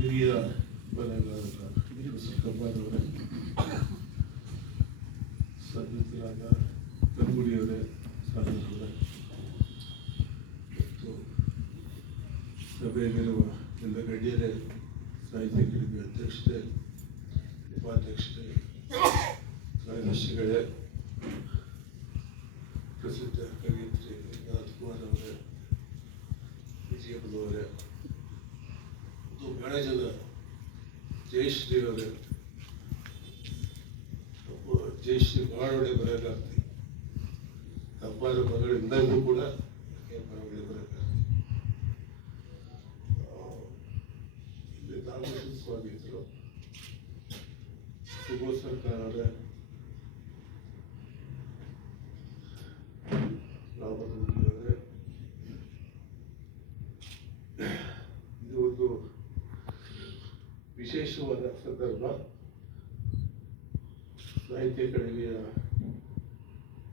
ಹಿರಿಯ ಬರಹಗಾರರ ಕಬ್ಬಾರವರೇ, ಸದಸ್ಯರಾದ ಕನ್ಗುಡಿಯವರೇ, ಸಾಧಕರೇ ಮತ್ತು ಸಭೆಯಲ್ಲಿರುವ ಎಲ್ಲ ಗಣ್ಯರೇ, ಸಾಹಿತ್ಯಗಳಿಗೆ ಅಧ್ಯಕ್ಷತೆ, ಉಪಾಧ್ಯಕ್ಷತೆ, ಕಾರ್ಯದರ್ಶಿಗಳೇ, ಪ್ರಸಿದ್ಧ ಕವಿಯತ್ರಿ ರಾಜ್ಕುಮಾರ್ ಅವರೇ, ವಿಜಯಪುರವರೇ, ಮತ್ತು ಬಹಳ ಜನ ಜಯಶ್ರೀ ಅವರೇ, ಜಯಶ್ರೀ ಬಹಳ ಒಳ್ಳೆ ಬರಹಗಾರ್ತಿ, ಕಬ್ಬಾರ ಮಗಳಿಂದಲೂ ಕೂಡ ಬಹಳ ಒಳ್ಳೆ ಬರಹಗಾರ್ತಿ. ಇಲ್ಲಿ ನಾಗೇಶ್ವರ ಸ್ವಾಮೀಜಿಗಳು, ಸುಬೋಧ್ ಸರ್ಕಾರ ಅವರೇ, ರಾಮನವರೇ, ಇದು ಒಂದು ವಿಶೇಷವಾದ ಸಂದರ್ಭ. ಸಾಹಿತ್ಯ ಅಕಾಡೆಮಿಯ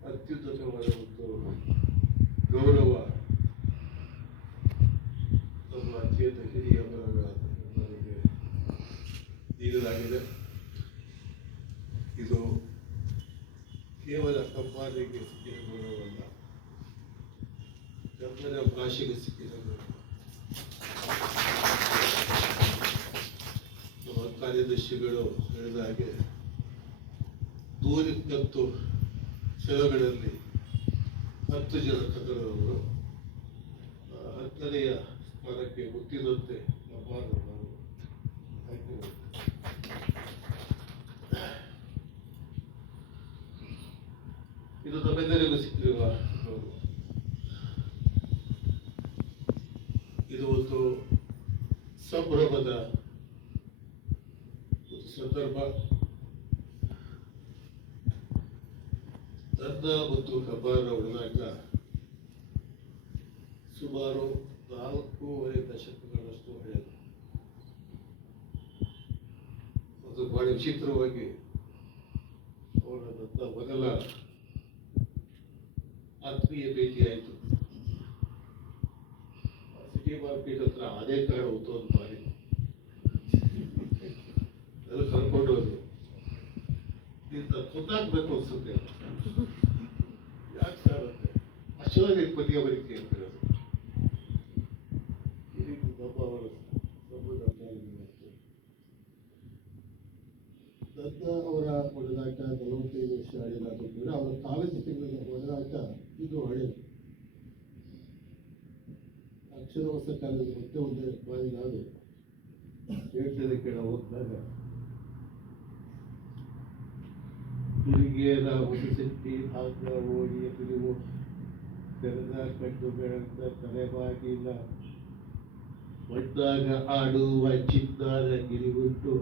ಅತ್ಯುನ್ನತವಾದ ಒಂದು ಗೌರವ ನಮ್ಮ ಅತ್ಯಂತ ಹಿರಿಯ ಬರಹಗಾರರಿಗೆ ನೀಡಲಾಗಿದೆ. ಇದು ಕೇವಲ ಕಬ್ಬಾರರಿಗೆ ಸಿಕ್ಕಿದ ಗೌರವವಲ್ಲ, ಕನ್ನಡ ಭಾಷೆಗೆ ಸಿಕ್ಕಿದ ಗೌರವ. ನಮ್ಮ ಕಾರ್ಯದರ್ಶಿಗಳು ಹೇಳಿದ ಹಾಗೆ 120 ಸ್ಥಳಗಳಲ್ಲಿ 10 ಜನ ಕನ್ನಡದವರು 10ನೆಯ ಸ್ಥಾನಕ್ಕೆ ಮುಟ್ಟಿದಂತೆ ಕಬ್ಬಾರರವರು ಆಯ್ಕೆ. ಇದು ನಮ್ಮೆಲ್ಲರಿಗೂ ಸಿಕ್ಕಿರುವ ಗೌರವ. ಇದು ಒಂದು ಸಂಭ್ರಮದ ಒಂದು ಸಂದರ್ಭ. ನನ್ನ ಮತ್ತು ಕಬ್ಬಾರ ಒಡನಾಟ ಸುಮಾರು 4.5 ದಶಕಗಳಷ್ಟು ಹಳೆಯದು. ಅದು ಬಹಳ ವಿಚಿತ್ರವಾಗಿ ಅವರ ನನ್ನ ಮೊದಲ ಆತ್ಮೀಯ ಭೇಟಿ ಆಯಿತು. ಸಿಟಿ ಮಾರ್ಕೆಟ್ ಹತ್ರ ಅದೇ ಕಾರಣ ಹೊತ್ತು ಒಂದು ಬಾರಿ ಎಲ್ಲ ಕರ್ಕೊಂಡು ಹೋದ್ರು. ಇಂತ ಗೊತ್ತಾಗ್ಬೇಕು ಅನ್ಸುತ್ತೆ, ಯಾಕೆ ಸರ್ ಅಂತೆ ಅಷ್ಟೊಂದು ಪದ್ಯ ಬರೀತಿ ಅಂತ ಹೇಳೋದು. ಈ ರೀತಿ ನಮ್ಮ ಅವರ ಒಡನಾಟ 45 ವರ್ಷ ಹಳೆಯದಾದರೂ ಕೂಡ ಅವರ ಕಾವ್ಯಚಿತ್ರಗಳ ಒಡನಾಟ ಇದು ಹಳೆಯದು. ಅಕ್ಷರವಸ ಕಾಲದಲ್ಲಿ ಮತ್ತೆ ಒಂದೇ ಬಾರಿ ನಾನು ಹೇಳ್ತೇನೆ ಕೇಳ ಹೋದಾಗ ತಿರುಗೇರ ಹೊಸಸೆಟ್ಟಿ ಹಾಗ ಓಡಿಯ ತಿರುವು ತೆರೆದ ಕಟ್ಟು ಬೆಳೆದ ತಲೆಬಾಗಿಲ ಒಟ್ಟಾಗ ಆಡುವ ಚಿತ್ತಾರ ಗಿರಿಗುಟ್ಟು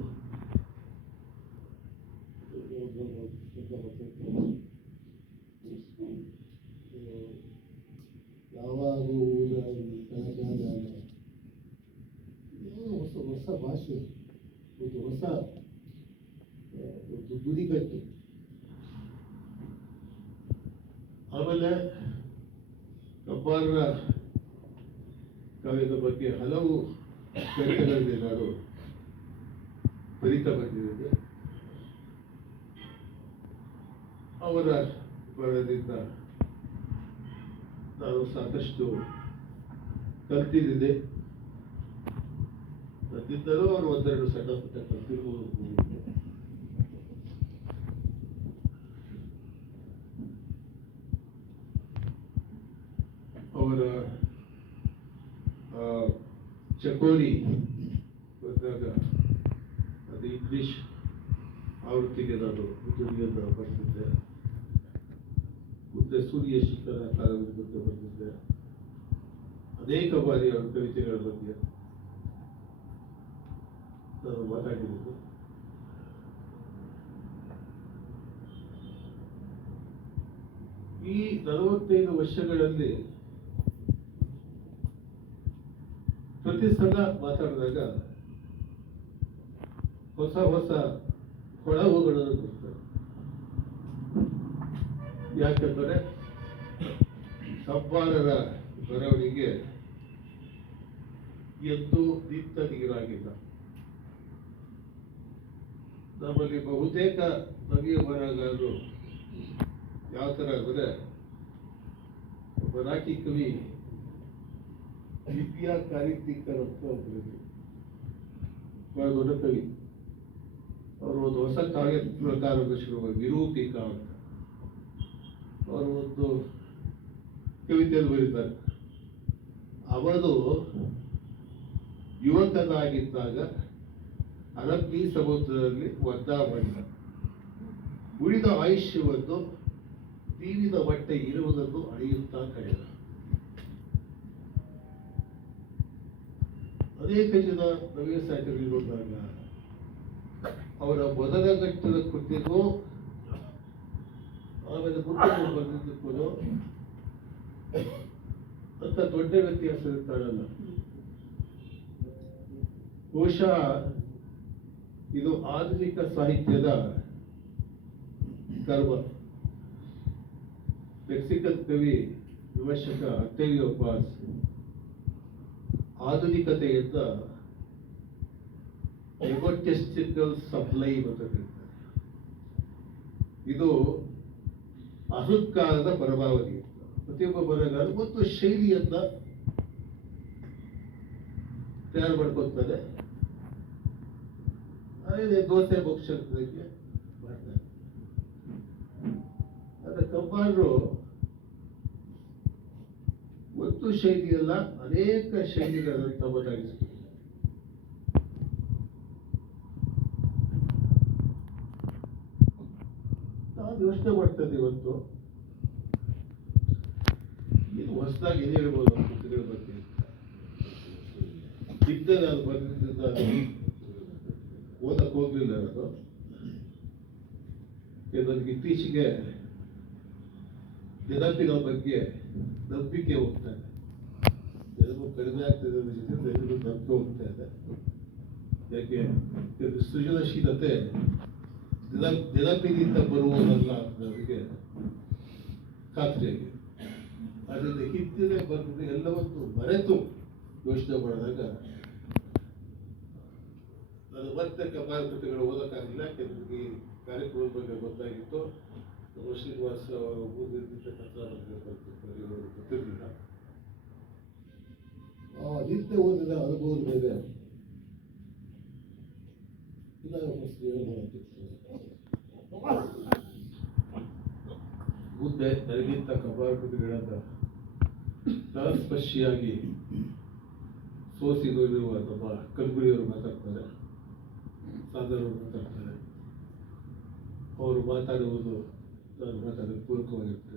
ಯಾವಾಗೂ ಹೊಸ ಭಾಷೆ, ಒಂದು ಹೊಸ ಒಂದು ನುಡಿಗಟ್ಟು. ಆಮೇಲೆ ಕಬ್ಬಾರರ ಕಾವ್ಯದ ಬಗ್ಗೆ ಹಲವು ಗ್ರಂಥಗಳಲ್ಲಿ ನಾನು ಬರಿತಾ ಬಂದಿದ್ದೇನೆ. ಅವರ ಬರಹದಿಂದ ನಾನು ಸಾಕಷ್ಟು ಕಲ್ತಿದ್ದೆ. ಕಲ್ತಿದ್ದರೂ ಅವರು ಒಂದೆರಡು ಸಣ್ಣ ಪುಟ್ಟ ಕಲ್ತಿರ್ಬೋದು. ಅವರ ಚಕೋರಿ ಬಂದಾಗ ಅದು ಇಂಗ್ಲಿಷ್ ಆವೃತ್ತಿಗೆ ನಾನು ಉದ್ಯೋಗಿಯನ್ನು ಬರ್ತಿದ್ದೆ. ಮುಂದೆ ಸೂರ್ಯ ಶಿಖರ ಕಾಲವಿದ್ದಂತೆ ಬಂದಿದ್ದೆ. ಅನೇಕ ಬಾರಿ ಅವರ ಕವಿತೆಗಳ ಬಗ್ಗೆ ನಾನು ಮಾತಾಡಿದ್ದು. ಈ 45 ವರ್ಷಗಳಲ್ಲಿ ಪ್ರತಿ ಸಲ ಮಾತಾಡಿದಾಗ ಹೊಸ ಹೊಸ ಹೊಳವುಗಳನ್ನು ಕೊಡ್ತಾರೆ. ಯಾಕಂದರೆ ಕಬ್ಬಾರರ ಬರವಣಿಗೆ ಎಂದೂ ನಿಂತ ನೀರಾಗಿಲ್ಲ. ನಮ್ಮಲ್ಲಿ ಬಹುತೇಕ ನವಿಯ ಬರಹಗಾರರು ಯಾವ ಥರ ಅಂದರೆ, ಮರಾಠಿ ಕವಿ ದಿವ್ಯಾ ಕಾರಿದ್ದೀಕರ್ ಅಂತ ಒಬ್ಬರು ಬಹಳ ದೊಡ್ಡ ಕವಿ. ಅವರು ಒಂದು ಹೊಸ ಕಾವ್ಯ ಪ್ರಕಾರದ ಶುರು ನಿರೂಪಿಕಾ ಅಂತ ಅವರು ಒಂದು ಕವಿತೆಯಲ್ಲಿ ಬರೀತಾರೆ. ಅವನು ಯುವಕನಾಗಿದ್ದಾಗ ಅರಬ್ಬಿ ಸಮುದ್ರದಲ್ಲಿ ಒದ್ದಾ ಮಾಡಿದ. ಉಳಿದ ಆಯುಷ್ಯವನ್ನು ತೀರಿದ ಬಟ್ಟೆ ಇರುವುದನ್ನು ಅಳೆಯುತ್ತಾ ಕಳೆದ. ಅನೇಕ ಜನ ನವ್ಯ ಸಾಹಿತ್ಯದಲ್ಲಿ ನೋಡಿದಾಗ ಅವರ ಮೊದಲ ಘಟ್ಟದ ಕೃತಿಗೂ ಆಮೇಲೆ ಮುಂದೆ ಬರೆದಿದ್ದಕ್ಕೂ ಅಂತ ದೊಡ್ಡ ವ್ಯತ್ಯಾಸ ಕಾಣಲ್ಲ. ಬಹುಶಃ ಇದು ಆಧುನಿಕ ಸಾಹಿತ್ಯದ ಕರ್ಮ. ಮೆಕ್ಸಿಕನ್ ಕವಿ ವಿಮರ್ಶಕ ಅಕ್ಟೇವಿಯೋ ಪಾಸ್ ಆಧುನಿಕತೆಯಿಂದ ಎಗೋಟೆಸ್ಟಿಕಲ್ ಸಪ್ಲೈವ್ ಅಂತ ಕರೀತಾರೆ. ಇದು ಅಹಂಕಾರದ ಪರಮಾವಧಿ. ಪ್ರತಿಯೊಬ್ಬ ಬರಹಗಾರ ಒಂದು ಶೈಲಿಯನ್ನ ತಯಾರು ಮಾಡ್ಕೊತಾರೆ. ಅದೇ ದೋಸೆ ಭಕ್ಷಕರಿಗೆ ಮಾಡ್ತಾರೆ. ಆದರೆ ಕಂಬಾರರು ಒಂದು ಶೈಲಿಯಲ್ಲ, ಅನೇಕ ಶೈಲಿಗಳನ್ನು ತಮ್ಮದಾಗಿಸ್ತಾರೆ. ನಾನು ಯೋಚನೆ ಮಾಡ್ತೇನೆ ಇವತ್ತು ಇದು ಹೊಸದಾಗಿ ಏನೇ ಹೇಳ್ಬೋದು ಪುಸ್ತಕಗಳ ಬಗ್ಗೆ. ಇದ್ದ ನಾನು ಬಂದಿದ್ದ ಓದಕ್ಕೆ ಹೋಗ್ಲಿಲ್ಲ. ನಾನು ನನಗೆ ಇತ್ತೀಚೆಗೆ ನೆನಪಿನ ಬಗ್ಗೆ ನಂಬಿಕೆ ಹೋಗ್ತಾ ಇದೆ. ನೆನಪು ಕಡಿಮೆ ಆಗ್ತದೆ ನಂಬಿಕೆ ಹೋಗ್ತಾ ಇದೆ. ಯಾಕೆ ಸೃಜನಶೀಲತೆ ನೆನಪಿನಿಂದ ಬರುವುದಲ್ಲ ಅಂತ ನನಗೆ ಖಾತ್ರಿಯಾಗಿದೆ. ಅದರಿಂದ ಹಿಂದಿನ ಬಂದ ಎಲ್ಲವನ್ನು ಮರೆತು ಯೋಚನೆ ಮಾಡಿದಾಗ ನಾನು ಮತ್ತೆ ಕಂಬಾರ ಕೃತಿಗಳು ಓದಕ್ಕಾಗಿಲ್ಲ. ಕೆಲವರಿಗೆ ಈ ಕಾರ್ಯಕ್ರಮದ ಬಗ್ಗೆ ಗೊತ್ತಾಗಿತ್ತು. ನಮ್ಮ ಶ್ರೀನಿವಾಸ ಅವರು ಓದಿರ್ತಕ್ಕಂಥ ಗೊತ್ತಿರಲಿಲ್ಲ. ನಿತ್ಯ ಓದಿದ ಅನುಭವದ ಮೇಲೆ ಮುಂದೆ ನನಗಿಂತ ಕಂಬಾರ ಕೃತಿಗಳನ್ನು ಸಹಸ್ಪರ್ಶಿಯಾಗಿ ಸೋಸಿರುವ ನಮ್ಮ ಕಲ್ಗುಡಿಯವರು ಮಾತಾಡ್ತಾರೆ, ಸಾಧನವರು ಮಾತಾಡ್ತಾರೆ. ಅವರು ಮಾತಾಡುವುದು ನಾನು ಮಾತಾಡೋದು ಪೂರಕವಾಗಿರ್ತದೆ.